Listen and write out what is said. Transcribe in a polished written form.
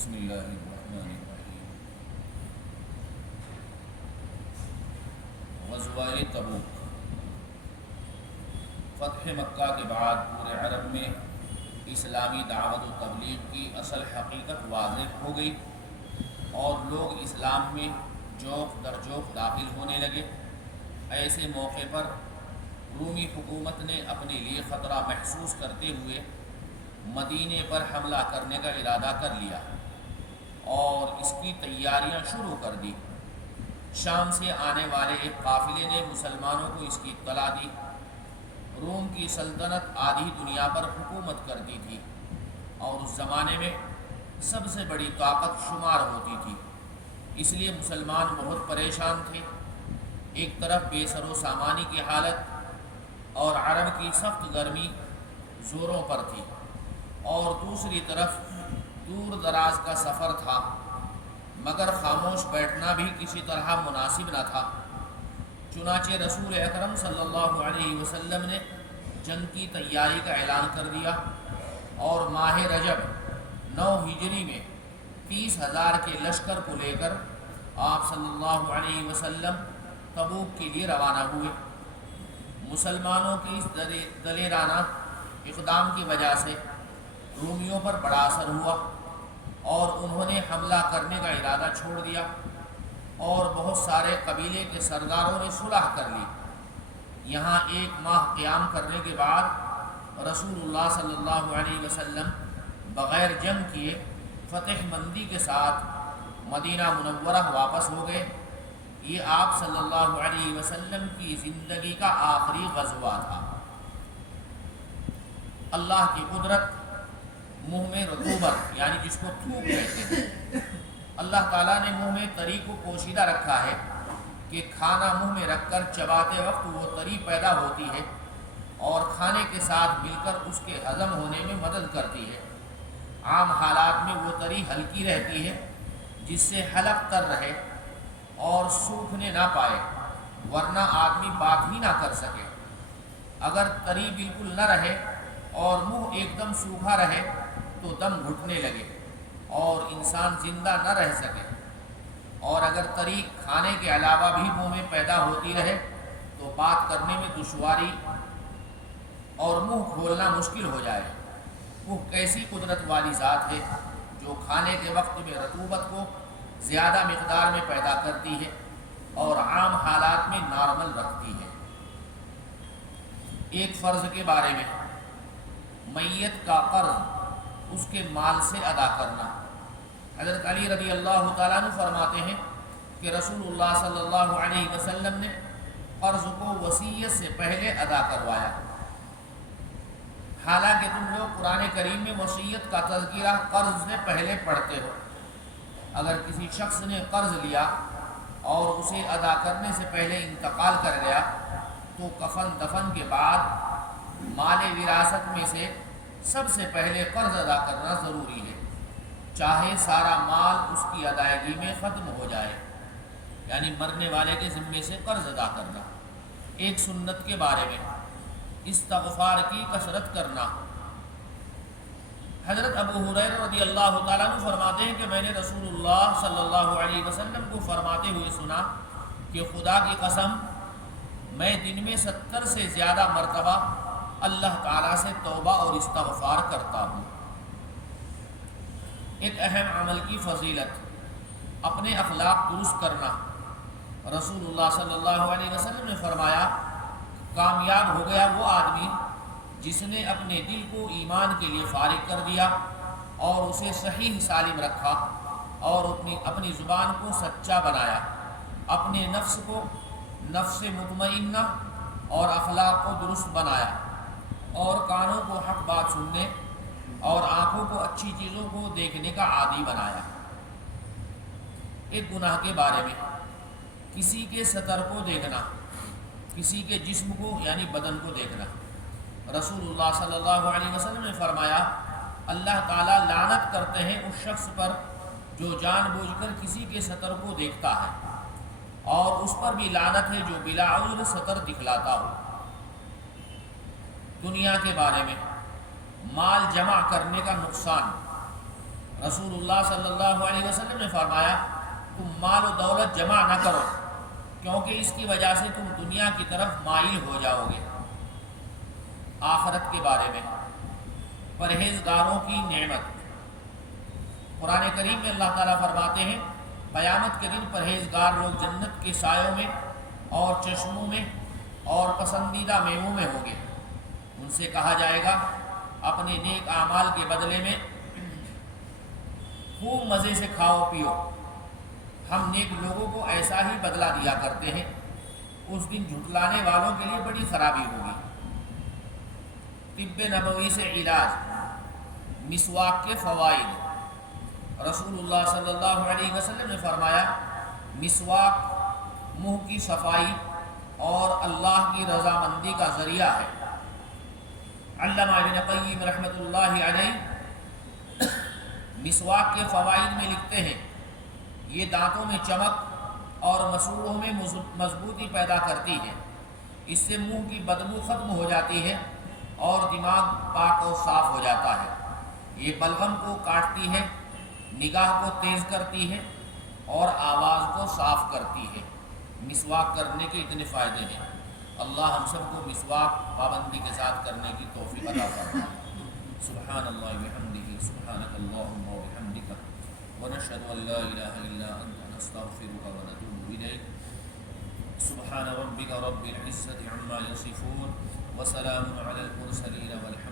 بسم اللہ الرحمن الرحیم۔ غزوہ تبوک۔ فتح مکہ کے بعد پورے عرب میں اسلامی دعوت و تبلیغ کی اصل حقیقت واضح ہو گئی اور لوگ اسلام میں جوق در جوق داخل ہونے لگے۔ ایسے موقع پر رومی حکومت نے اپنے لیے خطرہ محسوس کرتے ہوئے مدینے پر حملہ کرنے کا ارادہ کر لیا اور اس کی تیاریاں شروع کر دی۔ شام سے آنے والے ایک قافلے نے مسلمانوں کو اس کی اطلاع دی۔ روم کی سلطنت آدھی دنیا پر حکومت کرتی تھی اور اس زمانے میں سب سے بڑی طاقت شمار ہوتی تھی، اس لیے مسلمان بہت پریشان تھے۔ ایک طرف بے سر و سامانی کی حالت اور عرب کی سخت گرمی زوروں پر تھی، اور دوسری طرف دور دراز کا سفر تھا، مگر خاموش بیٹھنا بھی کسی طرح مناسب نہ تھا۔ چنانچہ رسول اکرم صلی اللہ علیہ وسلم نے جنگ کی تیاری کا اعلان کر دیا اور ماہ رجب 9 ہجری میں 30,000 کے لشکر کو لے کر آپ صلی اللہ علیہ وسلم تبوک کے لیے روانہ ہوئے۔ مسلمانوں کی اس دلیرانہ اقدام کی وجہ سے رومیوں پر بڑا اثر ہوا اور انہوں نے حملہ کرنے کا ارادہ چھوڑ دیا، اور بہت سارے قبیلے کے سرداروں نے صلح کر لی۔ یہاں 1 ماہ قیام کرنے کے بعد رسول اللہ صلی اللہ علیہ وسلم بغیر جنگ کیے فتح مندی کے ساتھ مدینہ منورہ واپس ہو گئے۔ یہ آپ صلی اللہ علیہ وسلم کی زندگی کا آخری غزوہ تھا۔ اللہ کی قدرت منہ میں رطوبت یعنی جس کو تھوک کہتے ہیں، اللہ تعالیٰ نے منہ میں تری کو پوشیدہ رکھا ہے کہ کھانا منہ میں رکھ کر چباتے وقت وہ تری پیدا ہوتی ہے اور کھانے کے ساتھ مل کر اس کے ہضم ہونے میں مدد کرتی ہے۔ عام حالات میں وہ تری ہلکی رہتی ہے جس سے حلق تر رہے اور سوکھنے نہ پائے، ورنہ آدمی بات ہی نہ کر سکے۔ اگر تری بالکل نہ رہے اور منہ ایک دم سوکھا رہے تو دم گھٹنے لگے اور انسان زندہ نہ رہ سکے، اور اگر تری کھانے کے علاوہ بھی منہ میں پیدا ہوتی رہے تو بات کرنے میں دشواری اور منہ کھولنا مشکل ہو جائے۔ وہ کیسی قدرت والی ذات ہے جو کھانے کے وقت میں رطوبت کو زیادہ مقدار میں پیدا کرتی ہے اور عام حالات میں نارمل رکھتی ہے۔ ایک فرض کے بارے میں، میت کا قرض اس کے مال سے ادا کرنا۔ حضرت علی رضی اللہ تعالیٰ عنہ فرماتے ہیں کہ رسول اللہ صلی اللہ علیہ وسلم نے قرض کو وصیت سے پہلے ادا کروایا۔ حالانکہ تم لوگ قرآن کریم میں وصیت کا تذکرہ قرض سے پہلے پڑھتے ہو۔ اگر کسی شخص نے قرض لیا اور اسے ادا کرنے سے پہلے انتقال کر گیا تو کفن دفن کے بعد مال وراثت میں سے سب سے پہلے قرض ادا کرنا ضروری ہے، چاہے سارا مال اس کی ادائیگی میں ختم ہو جائے، یعنی مرنے والے کے ذمے سے قرض ادا کرنا۔ ایک سنت کے بارے میں، استغفار کی کثرت کرنا۔ حضرت ابو ہریرہ رضی اللہ تعالیٰ عنہ فرماتے ہیں کہ میں نے رسول اللہ صلی اللہ علیہ وسلم کو فرماتے ہوئے سنا کہ خدا کی قسم میں دن میں 70 سے زیادہ مرتبہ اللہ تعالیٰ سے توبہ اور استغفار کرتا ہوں۔ ایک اہم عمل کی فضیلت، اپنے اخلاق درست کرنا۔ رسول اللہ صلی اللہ علیہ وسلم نے فرمایا، کامیاب ہو گیا وہ آدمی جس نے اپنے دل کو ایمان کے لیے فارغ کر دیا اور اسے صحیح سالم رکھا، اور اپنی زبان کو سچا بنایا، اپنے نفس کو نفس مطمئنہ اور اخلاق کو درست بنایا، اور کانوں کو حق بات سننے اور آنکھوں کو اچھی چیزوں کو دیکھنے کا عادی بنایا۔ ایک گناہ کے بارے میں، کسی کے سطر کو دیکھنا، کسی کے جسم کو یعنی بدن کو دیکھنا۔ رسول اللہ صلی اللہ علیہ وسلم نے فرمایا، اللہ تعالیٰ لعنت کرتے ہیں اس شخص پر جو جان بوجھ کر کسی کے سطر کو دیکھتا ہے، اور اس پر بھی لعنت ہے جو بلا عذر سطر دکھلاتا ہو۔ دنیا کے بارے میں، مال جمع کرنے کا نقصان۔ رسول اللہ صلی اللہ علیہ وسلم نے فرمایا تم مال و دولت جمع نہ کرو، کیونکہ اس کی وجہ سے تم دنیا کی طرف مائل ہو جاؤ گے۔ آخرت کے بارے میں پرہیزگاروں کی نعمت، قرآن کریم میں اللہ تعالیٰ فرماتے ہیں قیامت کے دن پرہیزگار لوگ جنت کے سایوں میں اور چشموں میں اور پسندیدہ میووں میں ہوں گے۔ ان سے کہا جائے گا اپنے نیک اعمال کے بدلے میں خوب مزے سے کھاؤ پیو، ہم نیک لوگوں کو ایسا ہی بدلہ دیا کرتے ہیں۔ اس دن جھٹلانے والوں کے لیے بڑی خرابی ہوگی۔ طب نبوی سے علاج، مسواک کے فوائد۔ رسول اللہ صلی اللہ علیہ وسلم نے فرمایا مسواک منہ کی صفائی اور اللہ کی رضامندی کا ذریعہ ہے۔ علامہ ابن قیم رحمۃ اللہ علیہ مسواک کے فوائد میں لکھتے ہیں یہ دانتوں میں چمک اور مسوڑوں میں مضبوطی پیدا کرتی ہے، اس سے منہ کی بدبو ختم ہو جاتی ہے اور دماغ پاک اور صاف ہو جاتا ہے۔ یہ بلغم کو کاٹتی ہے، نگاہ کو تیز کرتی ہے اور آواز کو صاف کرتی ہے۔ مسواک کرنے کے اتنے فائدے ہیں۔ اللہ ہم سب کو مسواک پابندی کے ساتھ کرنے کی توفیق عطا فرمائے۔ سبحان اللہ وبحمدہ، سبحانک اللہم وبحمدک، ونشہد ان لا الہ الا انت، نستغفرک ونتوب الیک۔ سبحان ربک رب العزۃ عما یصفون، وسلام علی المرسلین والحمد